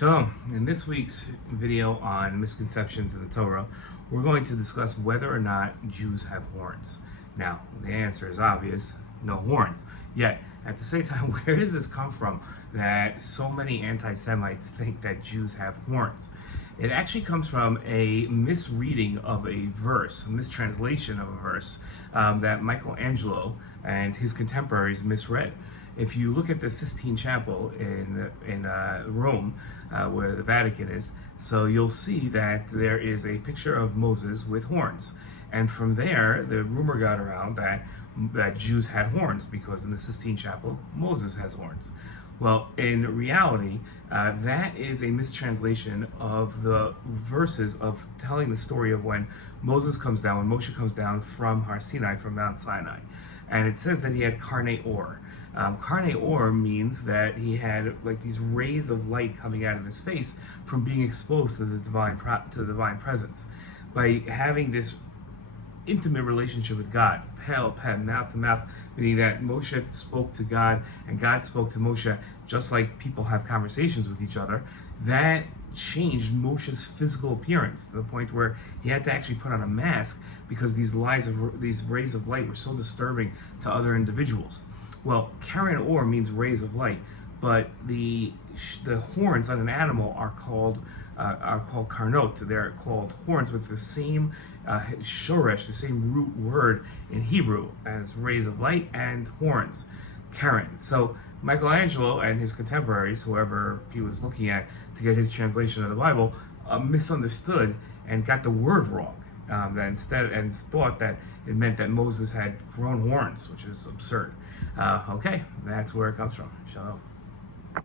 Shalom. In this week's video on misconceptions in the Torah, we're going to discuss whether or not Jews have horns. Now, the answer is obvious, no horns. Yet, at the same time, where does this come from that so many anti-Semites think that Jews have horns? It actually comes from a misreading of a verse, a mistranslation of a verse that Michelangelo and his contemporaries misread. If you look at the Sistine Chapel in Rome, where the Vatican is, so you'll see that there is a picture of Moses with horns. And from there, the rumor got around that Jews had horns because in the Sistine Chapel, Moses has horns. Well, in reality, that is a mistranslation of the verses of telling the story of when Moses comes down, when Moshe comes down from Har Sinai, from Mount Sinai. And it says that he had carne or. Carne or means that he had like these rays of light coming out of his face from being exposed to the divine presence. By having this intimate relationship with God, pale, pen, mouth to mouth, meaning that Moshe spoke to God and God spoke to Moshe just like people have conversations with each other, that changed Moshe's physical appearance to the point where he had to actually put on a mask because these rays of light were so disturbing to other individuals. Well, karen or means rays of light, but the horns on an animal are called karnot. They're called horns with the same shoresh, the same root word in Hebrew as rays of light and horns, karen. So Michelangelo and his contemporaries, whoever he was looking at to get his translation of the Bible, misunderstood and got the word wrong. And thought that it meant that Moses had grown horns, which is absurd. Okay, that's where it comes from. Shalom.